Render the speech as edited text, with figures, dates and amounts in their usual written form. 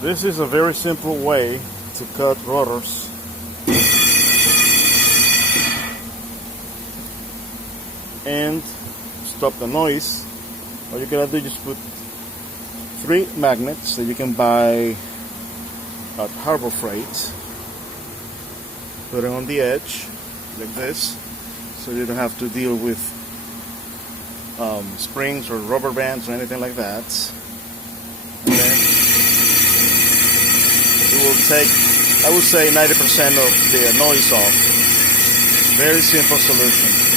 This is a very simple way to cut rotors. And stop the noise. All you gotta do is just put 3 magnets that you can buy at Harbor Freight. Put it on the edge like this, so you don't have to deal with springs or rubber bands or anything like that. And then it will take, I would say, 90% of the noise off. Very simple solution.